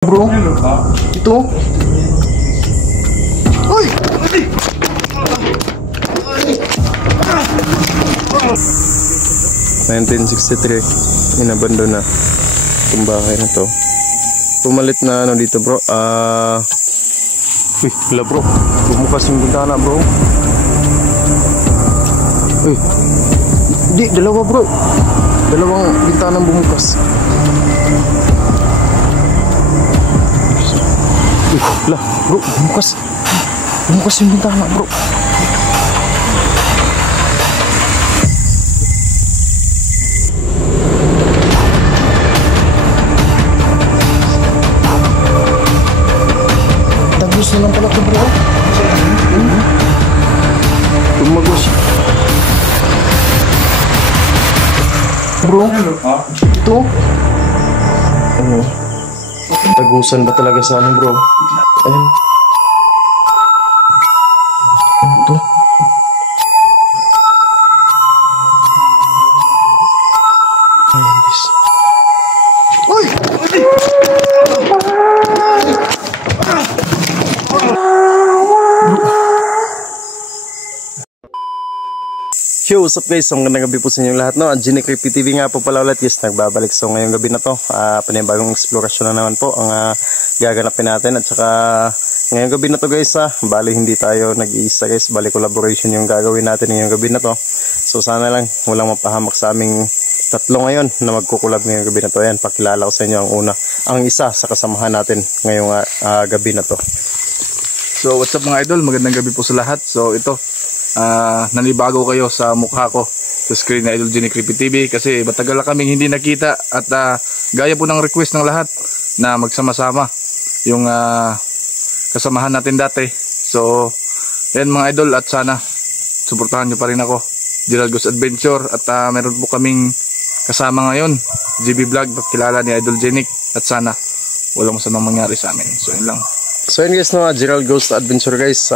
Bro, ito. Uy! 1963, inabandon na itong bahay na to. Pumalit na ano dito bro. Uy, wala bro. Bumukas yung bintana bro. Uy, di, dalawa bro. Dalawang bintana bumukas. Uy, lah bro, bumukas. Bumukas yung bintana bro. Tagos na lang pala ito bro. Tumagos. Bro, ito. Oh. Tagusan ba talaga sa amin bro? Ayun. Ito. Ayun guys. Uy! Yo, what's up guys? So, magandang gabi po sa inyong lahat, no? Genie Creepy TV nga po pala ulit guys, nagbabalik. So ngayong gabi na to, panibagong explorasyon na naman po ang gaganapin natin. At saka ngayong gabi na to guys, bali hindi tayo nag-iisa guys, bali collaboration yung gagawin natin ngayong gabi na to. So sana lang walang mapahamak sa aming tatlo ngayon na magkukulab ngayong gabi na to. Ayan, pakilala ko sa inyo ang una, ang isa sa kasamahan natin ngayong gabi na to. So what's up mga idol, magandang gabi po sa lahat. So ito, nanibago kayo sa mukha ko sa screen na Idol Genie Creepy TV kasi matagal na kaming hindi nakita at gaya po ng request ng lahat na magsama-sama yung kasamahan natin dati. So yan mga idol, at sana suportahan nyo pa rin ako, Gerald Goes Adventure. At meron po kaming kasama ngayon, GB Vlog, kilala ni Idol Genie, at sana walang masamang mangyari sa amin. So yun lang. So yun guys, no, Gerald Goes Adventure guys,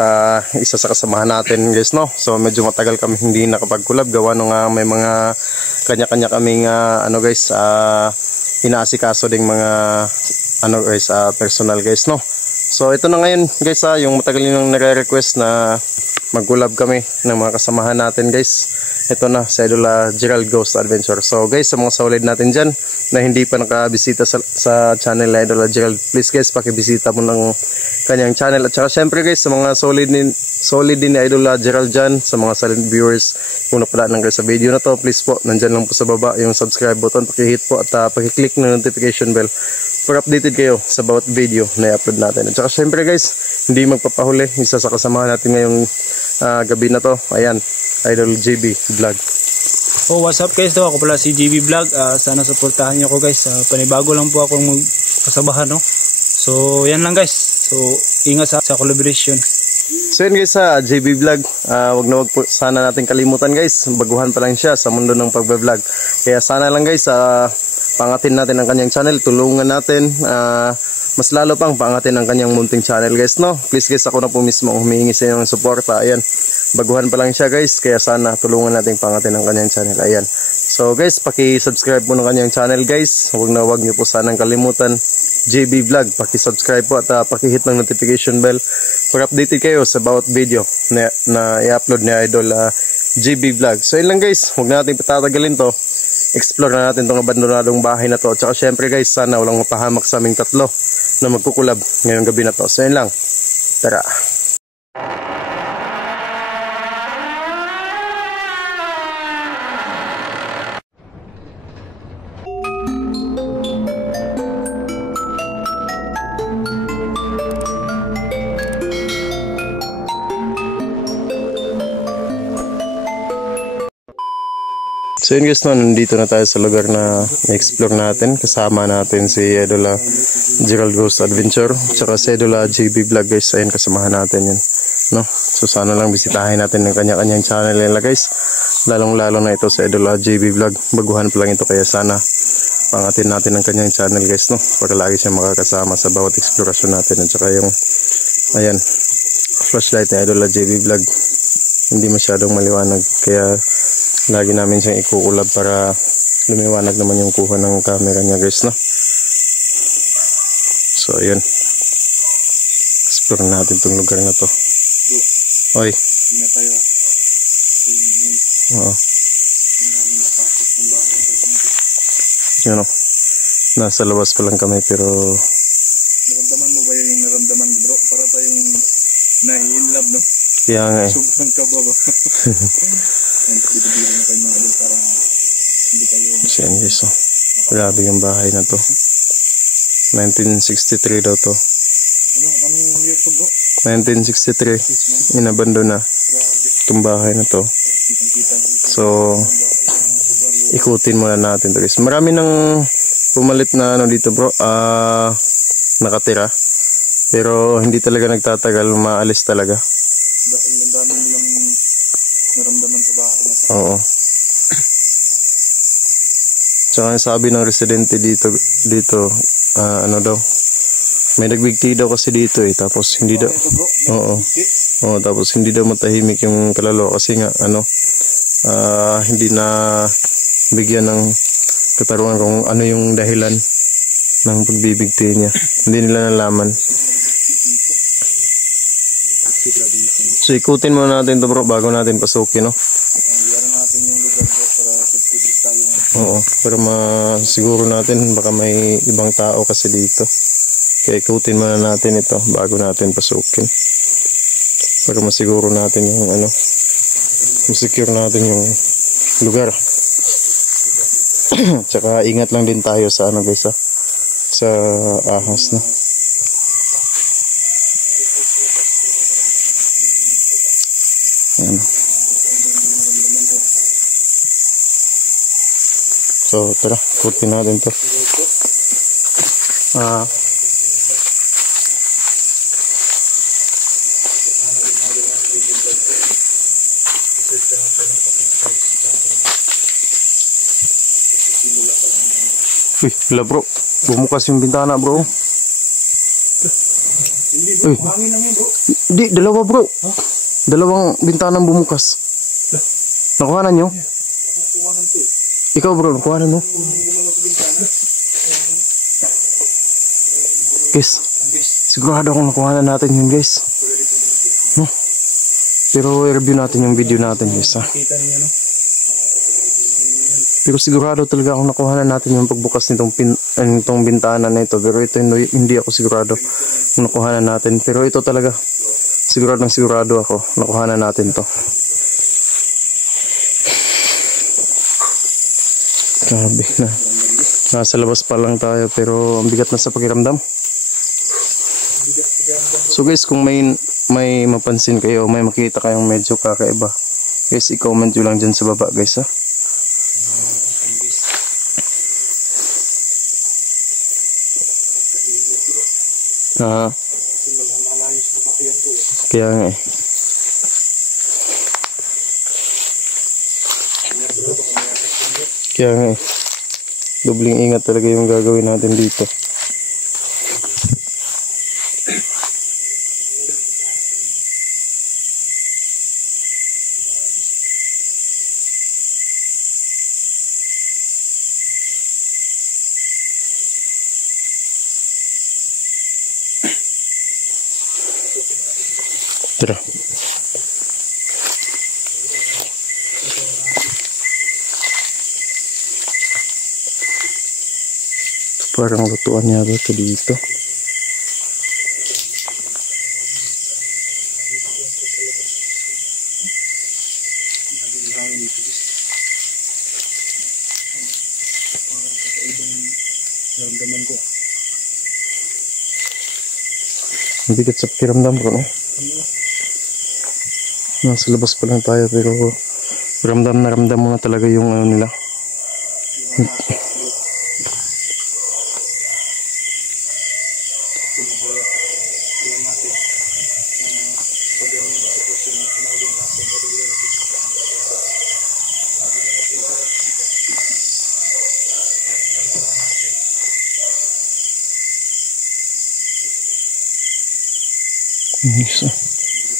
isa sa kasamahan natin guys, no. So medyo matagal kami hindi nakapag-collab gawa nung may mga kanya-kanya kaming ano guys, inaasikaso ding mga ano guys, personal guys, no. So ito na ngayon guys, yung matagal yung nare-request na mag-collab kami ng mga kasamahan natin guys. Ito na, sa Idol Gerald Goes Adventure. So guys, sa mga solid natin dyan na hindi pa nakabisita sa channel na Idol Gerald, please guys, pakibisita mo ng kanyang channel. At saka syempre guys, sa mga solid din ni Idol Gerald dyan, sa mga silent viewers, kung napala lang guys sa video na to, please po, nandyan lang po sa baba yung subscribe button, pakihit po at pakiclick ng notification bell para updated kayo sa bawat video na i-upload natin. At saka syempre guys, hindi magpapahuli, isa sa kasamahan natin ngayong gabi na to, ayan, Idol GB Vlog. Oh, what's up guys? Ako pala si GB Vlog. Sana suportahan niyo ako guys. Panibago lang po akong magkasabahan, no? So, yan lang guys. So, ingat sa collaboration. So yun guys, JB Vlog, wag po sana natin kalimutan guys, baguhan pa lang siya sa mundo ng pagbablog. Kaya sana lang guys, pangatin natin ang kanyang channel, tulungan natin, mas lalo pang pangatin ang kanyang munting channel guys, no. Please guys, ako na po mismo humihingi sa inyo ng suporta. Ayan, baguhan pa lang siya guys, kaya sana tulungan natin pangatin ang kanyang channel. Ayan, so guys, paki-subscribe po ng kanyang channel guys, wag niyo po sanang kalimutan, JB Vlog, paki-subscribe po at paki-hit ng notification bell para updated kayo sa bawat video na i-upload ni Idol JB Vlog. So yun lang guys, huwag natin patatagalin to, explore na natin tong abandonadong bahay na to. At saka syempre guys, sana walang mapahamak sa aming tatlo na magkukulab ngayong gabi na to. So yun lang, tara. So yun guys, no, nandito na tayo sa lugar na na-explore natin. Kasama natin si Idol Gerald Goes Adventure, tsaka si Idol JB Vlog guys. Ayun, kasamahan natin yun, no? So sana lang bisitahin natin ng kanya-kanyang channel nila guys, lalong-lalo na ito sa Idol JB Vlog. Baguhan pa lang ito, kaya sana pangatin natin ang kanyang channel guys, no, para lagi siyang makakasama sa bawat explorasyon natin. At saka yung, ayan, flashlight ni Idol JB Vlog hindi masyadong maliwanag, kaya lagi namin siyang ikukulab para lumiwanag naman yung kuha ng camera niya guys, no? So So yun, explore natin tong lugar na to. Oy, Ingat tayo ha. oo. Yun o, nasa labas pa lang kami pero Naramdaman mo ba yung naramdaman ko bro? Para tayong nai-inlove no? kaya nga eh. Sobrang kaba ba? Bibigyan na kayo mga idol para hindi kayo... So yan guys, oh. Grabe yung bahay na to. 1963 daw to. Anong year to bro? 1963, inabandon na itong bahay na to. So, ikutin muna natin to guys. Marami nang pumalit na ano dito bro, nakatira. Pero hindi talaga nagtatagal, maalis talaga. Dahil ang dami nilang naramdaman sa bahay na to. Oo. Tsaka sabi ng residente dito, ano daw, may nagbigti daw kasi dito eh, tapos hindi daw, oo, oo, tapos hindi daw matahimik yung kaluluwa kasi nga, ano, hindi na bigyan ng katarungan kung ano yung dahilan ng pagbibigti niya. Hindi nila nalaman. So ikutin muna natin to bro bago natin pasukin, no? Oo, pero siguro natin baka may ibang tao kasi dito. Kaya ikutin muna natin ito bago natin pasukin. Para masiguro natin yung ano, masecure natin yung lugar. Tsaka ingat lang din tayo sa ano guys, sa ahas na. Ayan. So tara, ikutin natin to. Uy, wala bro. Bumukas yung bintana bro. Uy. Di, dalawa bro. Dalawang bintana bumukas. Nakuhanan nyo? Ikaw bro, nakuhanan mo? Guys, sigurado akong nakuhanan natin yun guys. No? Pero i-review natin yung video natin guys ha. Pero sigurado talaga akong nakuhanan natin yung pagbukas nitong bintana na ito. Pero ito hindi ako sigurado kung nakuhanan natin. Pero ito talaga sigurado ako nakuhanan natin to. Grabe na. Nasa labas pa lang tayo pero ang bigat na sa pakiramdam. So guys, kung may mapansin kayo, may makita kayong medyo kakaiba, guys, i-comment nyo lang dyan sa baba guys ha. Kaya nga eh. Kaya nga eh. Dobling ingat talaga yung gagawin natin dito. Tara. Parang lutuan niya ito dito. Naramdaman ko. Ang bigat sa pakiramdam ko, no? Nasa labas pa lang tayo pero ramdam na ramdam mo na talaga yung ano nila.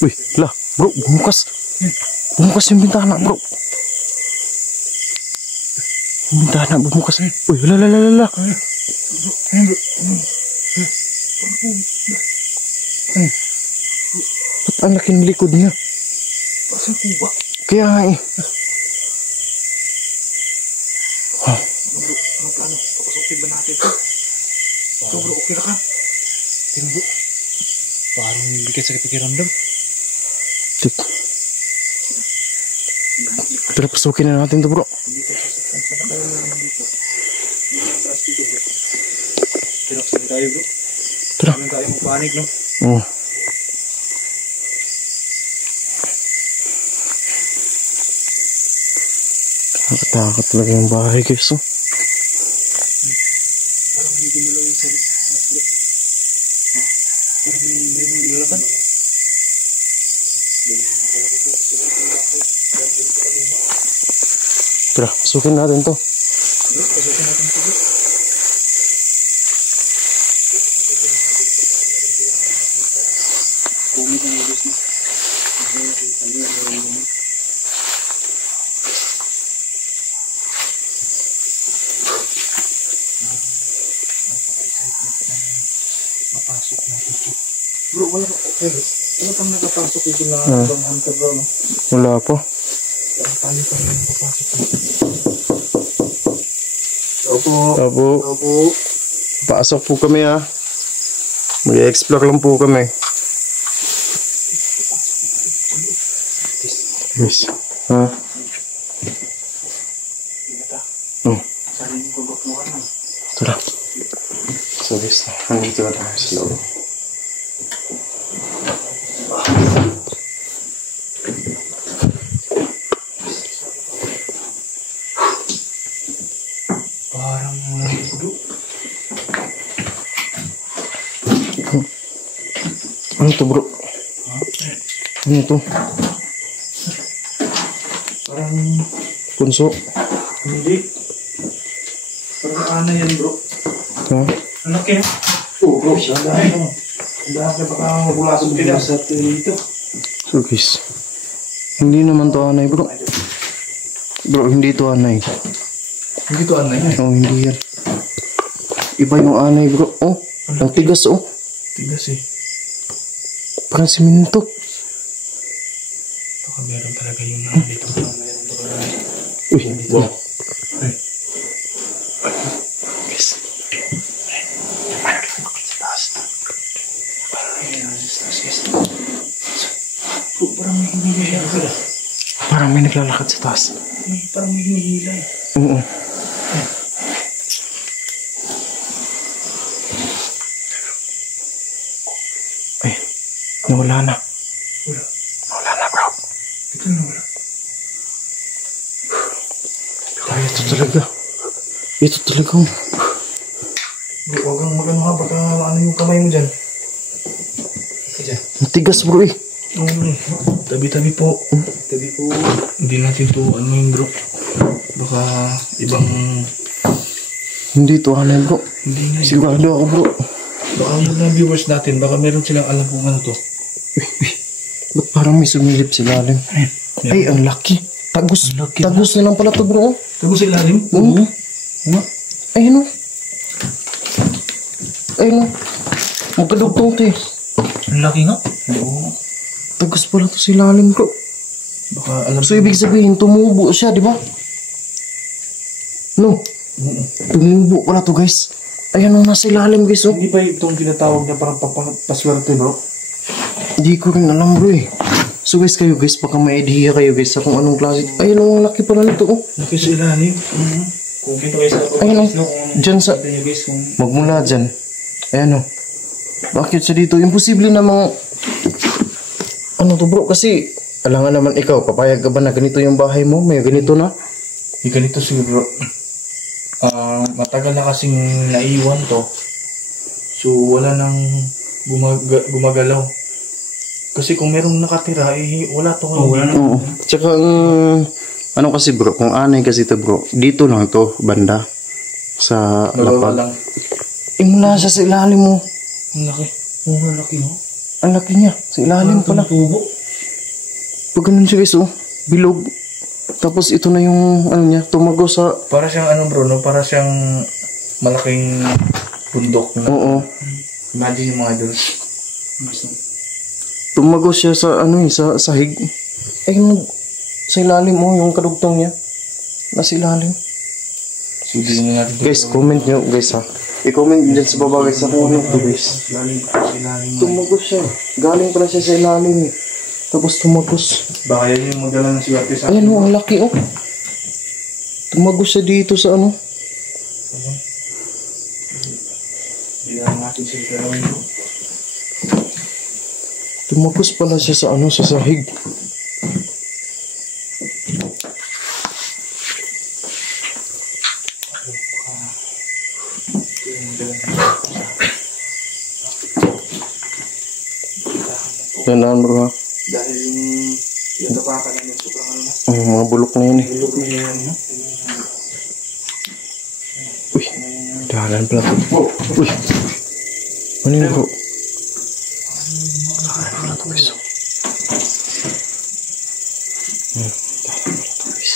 Uy, lah, bro, bumukas. Bumukas yung bintana, bro. Yung bintana bumukas. Uy, la. Ay. Ba't ang laking likod niya? Kasi kuba. Kaya nga eh. Ano plano? Papasukin ba natin ito? So bro, okay na ka? Tingnan bro. Parang bigat sa pakiramdam. Tara, pasukin na natin to bro. Tinaksan tayo bro. Tara. Huwag tayo mapanik no. Oo. Nakatakot talaga yung bahay guys. Oh. Parang may gumalaw yung sa bro. Parang may gumalaw. Tara, pasukin natin to. Bro, wala pang nakapasok dito na ibang hunter bro, no? Wala pa. Tayo pa rin nakapasok. Opo. Opo. Opo. Pasok po kami ha. Mag-explore lang po kami. Yes. Ha? Oh. Tara. So guys, nandito na tayo sa loob. Parang Ano to bro? Ano to? Parang Punso? hindi. Parang ana yan bro. Ha? ang laki no. Oo bro, dandahan mo. Dandahan ka baka mabulasog ka sa dito. So guys, hindi naman to anay bro. Bro, hindi to anay. Hindi to ana yan. Oh, hindi yan. Iba yung anay bro. Oh, ang tigas oh. Tigas eh. Parang siminto. Baka meron talaga yung mga dito. Uy, Wow. guys. Parang may hinihila ka. Parang may naglalakad sa taas. Parang may hinihila eh. Oo. Ay, nawala na. Wala. Nawala na bro. Ito na wala. Ay, ito talaga. Ito talaga. Bro, huwag kang magano ha. Baka ano yung kamay mo dyan. Ang tigas bro eh. Tabi-tabi po. Tabi po. Hindi natin to ano yung bro. Baka ibang... Hindi to anay bro. Hindi nga yun. Sigurado ako bro. Baka yung mga viewers natin, baka meron silang alam kung ano to. Ba't parang may sumilip sa ilalim? Ay, ang laki. Tagus. Tagus na lang pala to bro. Tago sa ilalim? Oo. Ayun o. Ayun o. Magkadugtong to eh. Ang laki nga. Oo. Tagus pala to sa ilalim bro. Baka alam So ibig sabihin, tumubo siya, di ba? No. Tumubo pala to guys. Ayan o, nasa ilalim guys oh. Hindi ba itong tinatawag niya parang paswerte bro? Hindi ko rin alam bro eh. So guys, kayo guys, baka may idea kayo guys sa kung anong klase. Ayun o, ang laki pala nito oh. Laki sa ilalim. Kung kita guys sa Ayun o. no, kung Diyan sa... kita nyo guys kung Magmula dyan. Ayan o. Bakit siya dito? Imposible na mga... Ano to bro? Kasi alangan naman ikaw. Papayag ka ba na ganito yung bahay mo? May ganito na? Hindi ganito siguro bro. Matagal na kasing naiwan to. So wala nang gumagalaw. Kasi kung merong nakatira, eh, wala to. wala na. Oo. Tsaka ano kasi bro? Kung anay kasi to bro, dito lang to banda. Sa Nababa lapag. lang. Mula siya sa ilalim mo. Ang laki. Ang laki mo. Ang laki niya. Sa ilalim pala. Tubo. Pag ganun siya guys oh. Bilog. Tapos ito na yung ano niya. Tumago sa... Para siyang ano bro, no? Para siyang malaking bundok na. Oo. Imagine yung mga idol. Tumagos siya sa ano eh, sa sahig. Ay, sa ilalim mo, yung kadugtong niya. Nasa ilalim. Sudiin na natin. Guys, comment nyo guys ha. I-comment nyo dyan sa baba guys. Sa comment nyo guys. Tumagos siya. Galing pala siya sa ilalim eh. Tapos tumagos. Baka yan yung magdala ng swerte sa Ayan o, ang laki oh. Tumagos siya dito sa ano. Hindi na natin sila gawin ito. Tumagos pala siya sa ano, sa sahig. Gandaan bro ha. Dahil yung tapakan na yung sobrang ano na. Mga bulok na yun eh. Bulok na yan. Uy, dahalan pala ito. Uy, ano yun bro? Dahalan pala ito guys. Dahalan pala ito guys.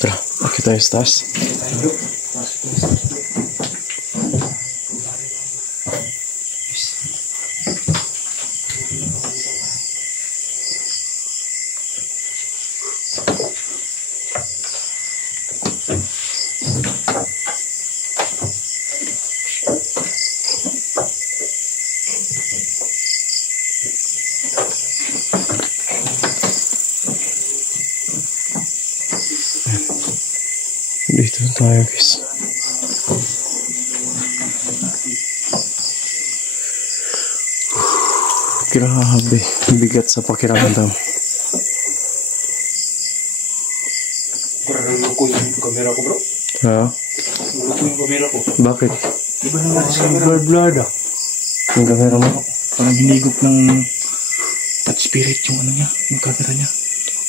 Tara, akit tayo sa taas. Dito tayo guys. Grabe, bigat sa pakiramdam. Parang luko yung kamera ko bro. Ha? Luko yung kamera ko. Bakit? Iba naman sa blur ah. Yung camera mo? Parang hinigop ng touch spirit yung ano niya, yung camera niya.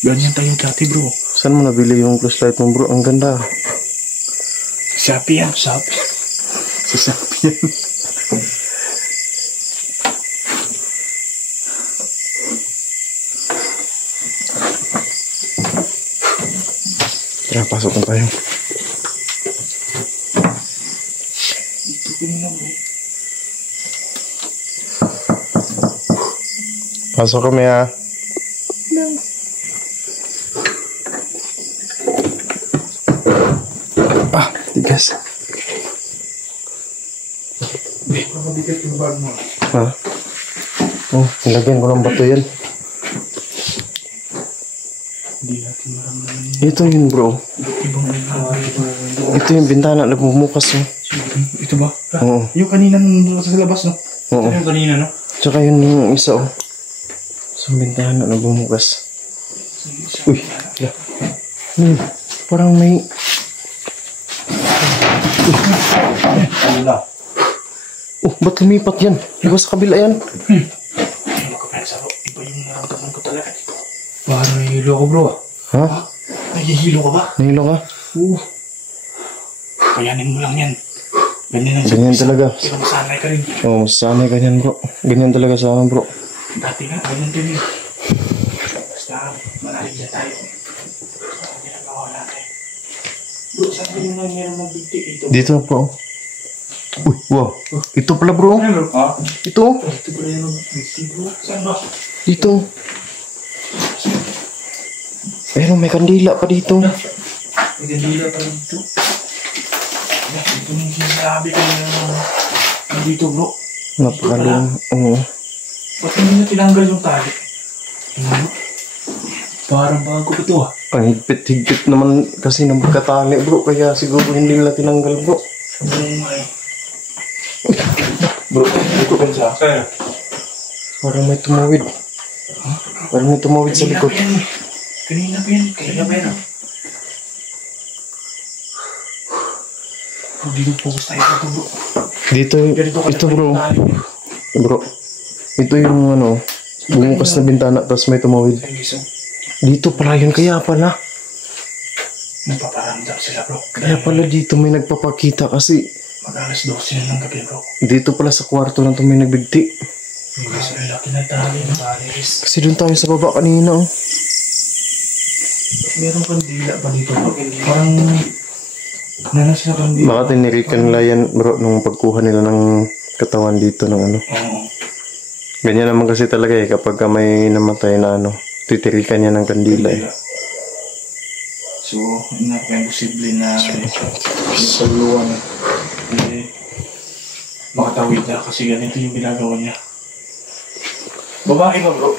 Ganyan tayo dati bro. Saan mo nabili yung flashlight mo bro? Ang ganda. Shopee yan, Shopee. Sa Shopee yan. Tara, pasok na tayo. Ito kanina bro. Pasok kami ha. Ah, tigas. Mabigat yung bag mo. Ha? Oh, nilagyan ko ng bato yan. Hindi natin maramdaman yun. Ito yun bro. Ibang Ito yung bintana na bumukas oh. Ito ba? Oo. Yung kanina nung sa labas no? Oo. Yung kanina no? Tsaka yun yung isa oh. Sa bintana na bumukas. Uy. Parang may... Ano na? Oh, ba't lumipat yan? Di ba sa kabila yan? Hindi ko pensa bro. Iba yung naramdaman ko talaga dito. Parang nahihilo ko bro ah. Ha? Nahihilo ka ba? Nahilo ka? Oo. Kayanin mo lang yan. Ganyan lang siya. Ganyan talaga. Pero masanay ka rin. Oo, masanay ganyan bro. Ganyan talaga sa akin bro. Dati nga, ganyan din yun. Basta malalim na tayo. Ang ginagawa natin. Bro, saan ba yung nangyari magbigti ito? Dito po. Uy, wow. Ito pala bro. Ano? Ha? Ito. Ito pala yung magbigti bro. Saan ba? Dito. Pero may kandila pa dito. May gandila pa dito. Ito yung sinasabi ko na dito bro. Napakalong. Oo. Ba't hindi na tinanggal yung tali? Parang bago pa ito ah. Ang higpit-higpit naman kasi ng pagkatali bro. Kaya siguro hindi nila tinanggal bro. Bro, dito ka siya. Kaya? Parang may tumawid. Parang may tumawid sa likod. Kanina pa yan. Kanina pa yan ah. Dito focus tayo sa ito bro. Dito, ito bro. Bro. Ito yung ano, bumukas na bintana tapos may tumawid. Dito pala yun, kaya pala. Nagpaparamdam sila bro. Kaya pala dito may nagpapakita kasi Mag-alas 12 na ng gabi bro. dito pala sa kwarto na ito may nagbigti. Laki na tali na guys. Kasi doon tayo sa baba kanina oh. Meron pang dila pa dito. Parang nanas na kandila. Baka tinirikan nila yan bro nung pagkuha nila ng katawan dito ng ano. Oo. Ganyan naman kasi talaga eh kapag may namatay na ano, titirikan niya ng kandila eh. So, napaka-imposible na yung pagluwan eh, makatawid na kasi ganito yung ginagawa niya. Babae ba bro?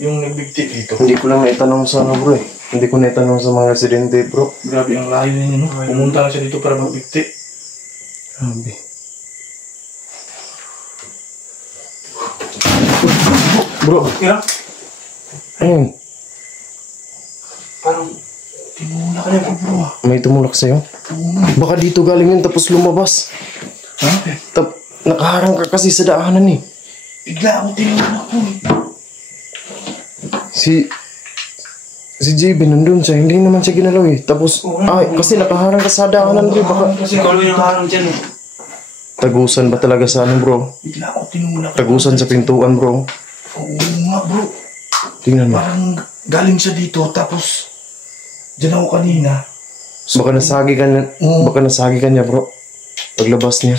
Yung nagbigti dito. Hindi ko lang naitanong sa ano bro eh. Hindi ko naitanong sa mga residente bro. Grabe ang layo niya no? Pumunta na siya dito para magbigti. Grabe. Bro, Kira? ayun. Parang tinula ka na bro ah. May tumulak sa'yo. Baka dito galing yun tapos lumabas. Ha? Nakaharang ka kasi sa daanan eh. Bigla ako tinula ko eh. Si JB nandun siya, hindi naman siya ginalaw eh. Tapos, kasi nakaharang ka sa daanan bro. Baka Kasi ikaw yung nakaharang dyan eh. tagusan ba talaga sa ano bro? Bigla ako tinula. Tagusan sa pintuan bro. Oo nga bro. Tingnan mo. Parang galing siya dito tapos dyan ako kanina. Baka nasagi ka niya, baka nasagi ka niya bro. Paglabas niya.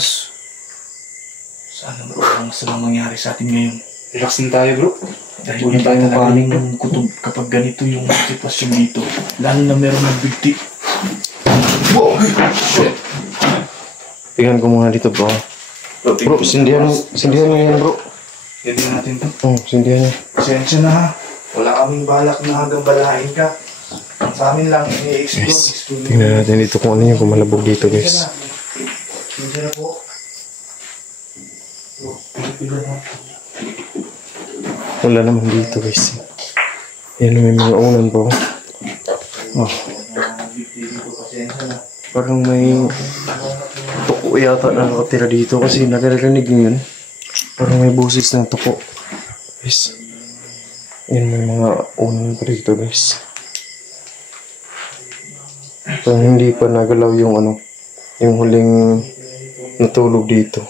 Sana bro, ang masamang mangyari sa atin ngayon. Relax na tayo bro. Dahil hindi tayo talaga yung kutob kapag ganito yung sitwasyon dito. Lalo na meron nagbigti. Wow! Shit! Tingnan ko muna dito bro. Bro, sindihan mo yan bro. Hindi natin to. Sindihan niya. Pasensya na ha. Wala kaming balak na hanggang balahin ka. Sa amin lang, i-explore. Tingnan natin dito kung ano yung kumalabog dito guys. Pasensya na po. Wala naman dito guys. Yan may mga unan bro. Parang may tuko yata na nakatira dito kasi nagarinig yun. Parang may busis ng tuko. Guys. Yan may mga unan pa dito guys. Parang hindi pa nagalaw yung ano. Yung huling natulog dito.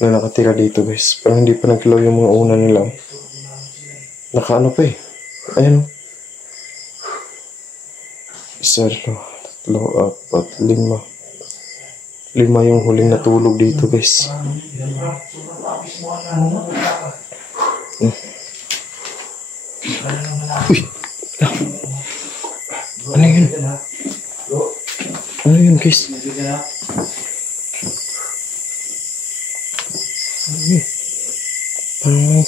Na nakatira dito guys. Parang hindi pa nagalaw yung mga unan nila. Nakaano pa eh. Ayan o. 1, 2, 3, 4, 5. 5 yung huling natulog dito guys. Uy! Ano yun? Ano yun guys? Ano yun?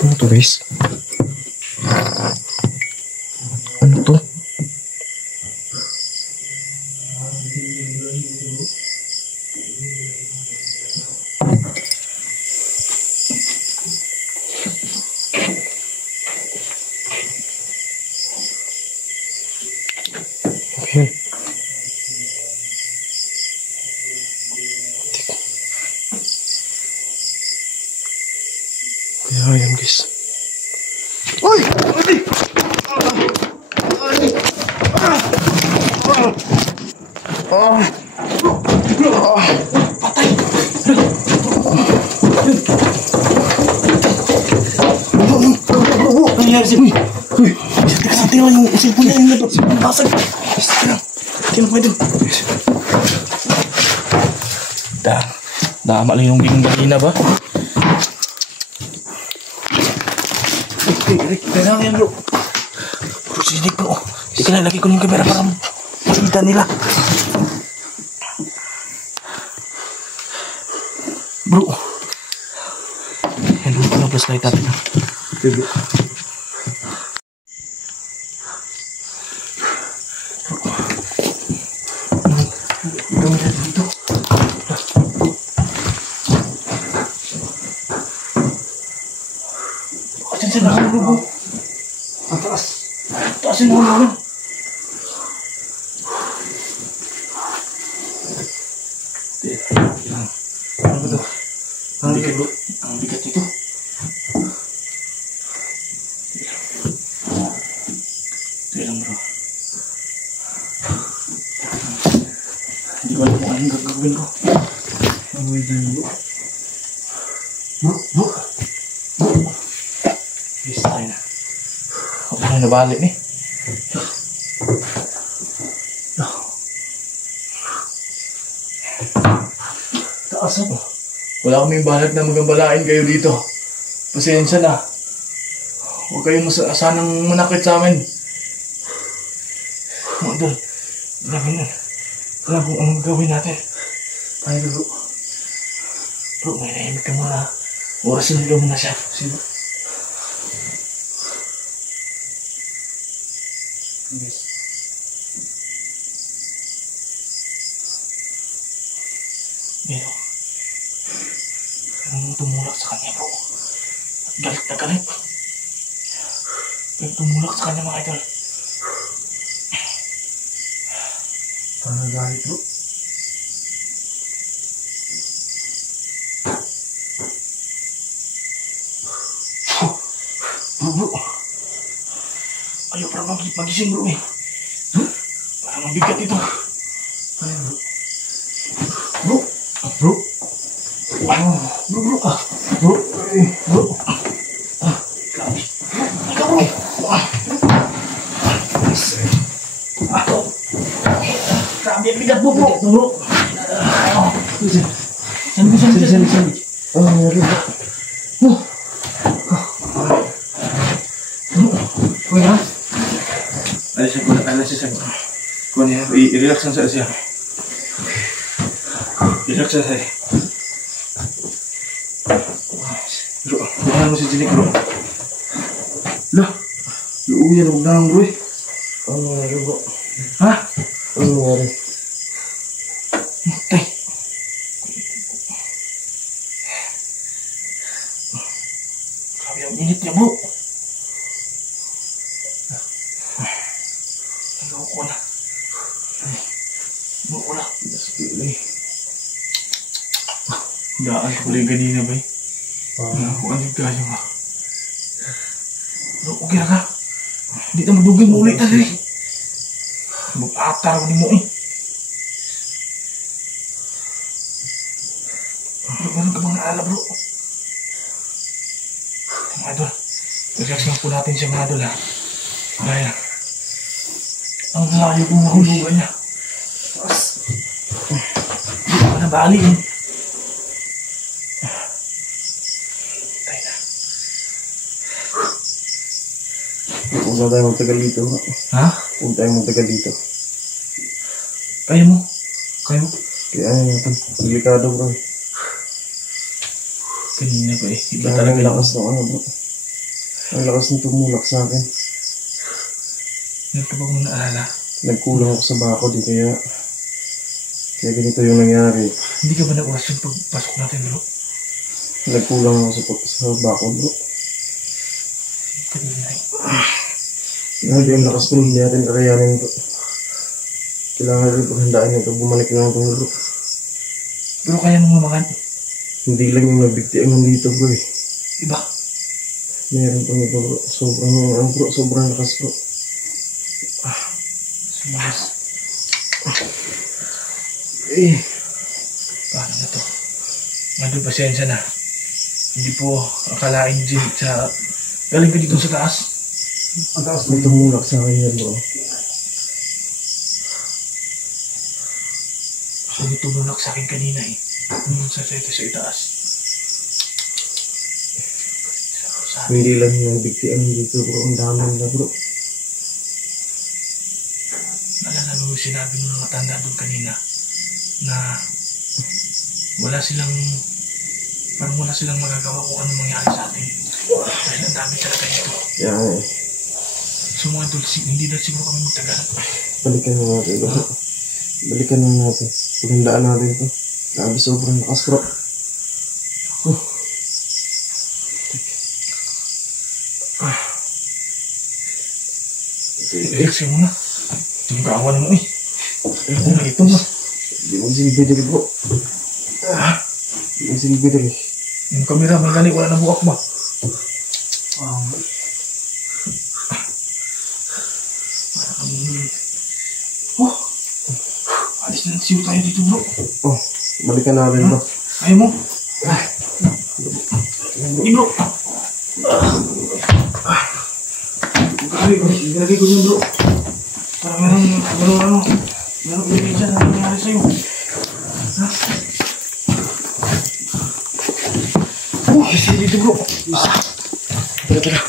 Ano to guys? Ano to? Okay. Kaya yan guys. Uy! Nangyari siya. Uy! Tingnan lang yung cellphone niya yung nabasag. Tingnan ko ito. Dama lang yung binong kanina ba? Rick, kailangan yan bro. Bro, sinig bro. Hindi ka na, lagay ko yung camera para makita nila. Bro. Yan bro, ang flashlight natin. Okay bro. Diyan sa nakahulog. Ang taas. Taas yung nakahulog. Ano ba ito? Ang bigat bro. Ang bigat ito. Ito lang bro. Hindi ko alam kung anong gagawin ko. Ang gagawin bro. Ano nabalik ni? Taas ako. Wala kaming balak na magambalain kayo dito. Pasensya na. Huwag kayong sanang manakit sa amin. Mga idol, alam kung anong gawin natin. Ay, bro. Bro, may nahimik ka muna. Oras na mo na siya. Sino? Yes. Pero, anong tumulak sa kanya, bro? At galit na galit. Pero tumulak sa kanya, mga idol. Paano galit, bro? Bro. Ayaw para magising, bro, eh. Parang mabigat ito. Ayaw, bro. Bro. Bro. Bro. Bro. Bro. Grabe. Ikaw, bro. Grabe, bigat mo, bro. Bro. Sali. Oh, meron, bro. Kuya, alas siya. Kuya, i-relax lang siya. Relax siya. Bro, kumahan mo si Jinik, bro. Lah, luuyan ako na lang, bro, eh. Ano nga bro? Ha? Ano nga rin? Tay. Grabe ang init niya, bro. Ayoko na. Daan ko pala yung ganina ba eh. Ako anong kaya nga. Bro, okay na ka. Hindi na madugay mo ulit tayo eh. Mag-atar ako ni mo eh. Bro, meron ka bang naala, bro? Mga idol, relax lang po natin siya, mga idol, ha. Dahil ang layo kong nahulugan niya. Hindi ko na bali eh. Tayo na. Huwag na tayo magtagal dito. Ha? Huwag tayo magtagal dito. Kaya mo? Kaya mo? Kaya ano natin. Delikado bro. Kanina pa eh. Iba Kaya talaga ang lakas ng ano bro. Ang lakas ng tumulak sa akin. Meron ka ba kung naalala? Nagkulang ako sa bako di kaya ganito yung nangyari. Hindi ka ba na-oras yung pagpasok natin, bro? Nagkulang ako sa bako bro. Kanina eh. Grabe ang lakas bro. Hindi natin kakayanin bro. Kailangan rin paghandaan ito. Bumalik na ito bro. Pero kaya mong mamakan? Hindi lang yung nabigtian nandito bro eh. Iba? Meron pang ito bro. Sobrang lakas bro. Sumagas. Eh. Paano na to? Madul, pasensya na. Hindi po akalain din sa... Galing ka dito sa taas. Ang taas may tumulak sa akin yan bro. So, may tumulak sa akin kanina eh. Nung sa itaas. Hindi lang yung bigtian dito bro. Ang dami na bro. Naalala mo yung sinabi ng mga matanda doon kanina na wala silang magagawa kung anong mangyari sa atin. Dahil ang dami talaga nito. Yan eh. So mga idol, hindi na siguro kami magtagal. Balikan na natin bro. Balikan na natin. Paghandaan natin ito. Grabe sobrang lakas bro. Relax ka muna. Ito yung kaawan mo eh. Ito na. Hindi mo silbi dali bro. Hindi mo silbi dali. Yung kamera, may gani, wala na buwak ba? Oh, alis na siyo tayo dito bro. Oh, balikan natin bro. Ayaw mo? Hindi bro. Ilagay ko yun bro. Parang meron ulit dyan. Ano nangyari sa'yo? Ha? Oh, kasi dito bro. Tara.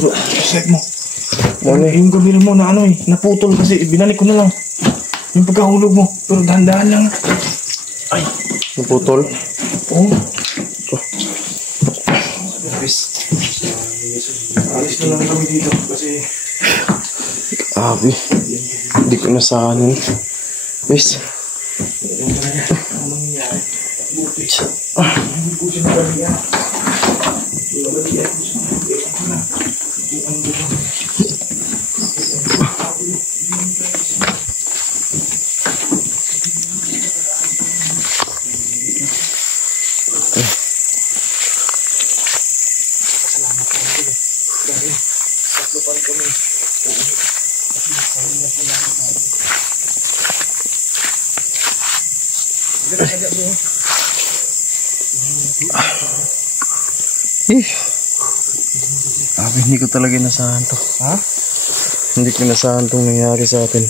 Bro, set mo. Yung gamira mo na naputol kasi binalik ko na lang. Yung pagkahulog mo. Pero dahan-dahan lang. Ay. Naputol? Oo. Alis na lang kami dito kasi Abi, hindi ko nasahan. Guys. ang mangyayari. Buti. Hindi po siya nagalian. Nagalian po siya. Ewan ko na. Ang buto. Salamat po kami. Dahil saklupan kami. Kasi sa hila po namin. Abi, hindi ko talaga nasahan to. Ha? Hindi ko nasahan tong nangyari sa atin.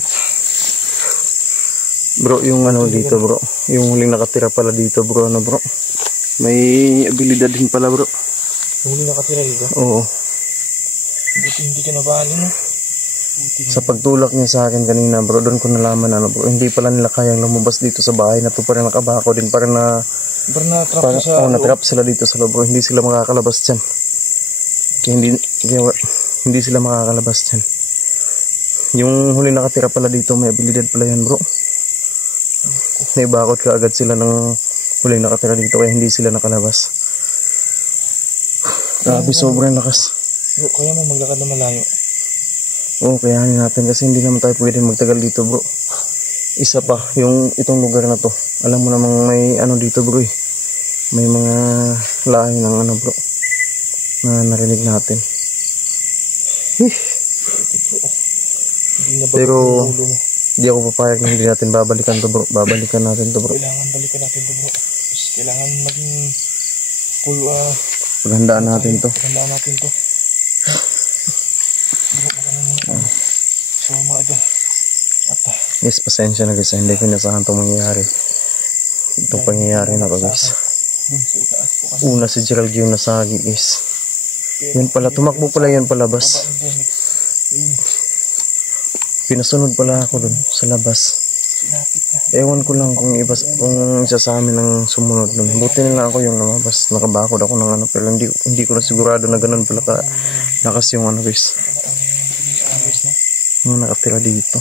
Bro, yung dito bro. Yung huling nakatira pala dito bro. Bro? May abilidad din pala bro. Yung huling nakatira dito? Oo. Buti hindi ka nabali no? Sa pagtulak niya sa akin kanina bro, doon ko nalaman bro. Hindi pala nila kayang lumabas dito sa bahay na to. Parang nakabako din. Parang natrap sila dito sa loob bro. Hindi sila makakalabas dyan. Hindi sila makakalabas dyan. Yung huli nakatira pala dito, may abilidad pala yan bro. Naibakot ka agad sila ng huli nakatira dito kaya hindi sila nakalabas. Grabe, sobrang lakas. Bro, kaya mo maglakad na malayo? Oo, kayanin natin kasi hindi naman tayo pwede magtagal dito bro. Isa pa, itong lugar na to. Alam mo namang may dito bro eh. May mga lahi ng bro na narinig natin. Pero hindi ako papayag na hindi natin babalikan to bro. Babalikan natin to bro. Kailangan balikan natin to bro. Kailangan maging cool. Paghandaan natin to. Paghandaan natin to. Bro, so mga idol. Guys, pasensya na guys. Hindi ko nasahan itong mangyayari. Itong pangyayari na to guys. Una si Gerald yung nasagi guys. Yan pala, tumakbo pala yan palabas. Pinasunod pala ako dun sa labas. Ewan ko lang kung isa sa amin ang sumunod dun. Buti na lang ako yung lumabas. Nakabakod ako ng pero hindi ko na sigurado na ganun pala lakas yung guys. Yung nakatira dito.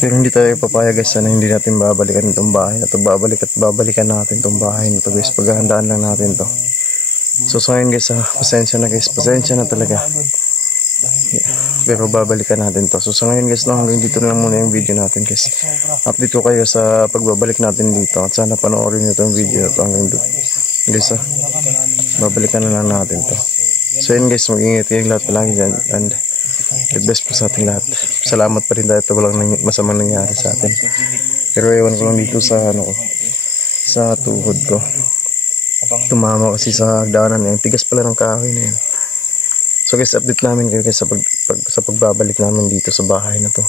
Pero hindi tayo papayag guys na hindi natin babalikan itong bahay na to. Babalikan natin itong bahay na to guys. Paghahandaan lang natin to. So ngayon guys, pasensya na guys. Pasensya na talaga. Yeah. Pero babalikan natin to. So ngayon guys, hanggang dito na lang muna yung video natin guys. Update ko kayo sa pagbabalik natin dito. At sana panoorin nyo itong video na to hanggang dito. Guys, babalikan na lang natin to. So yun guys, mag-ingat kayo lahat palagi dyan. And God bless po sa ating lahat. Salamat pa rin dahil ito walang masamang nangyari sa atin. Pero ewan ko lang dito sa sa tuhod ko. Tumama kasi sa daanan yung tigas pala ng kahoy na yun. So guys, update namin kayo guys sa pagbabalik namin dito sa bahay na to.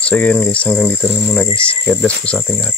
So yun guys, hanggang dito na muna guys. God bless po sa ating lahat.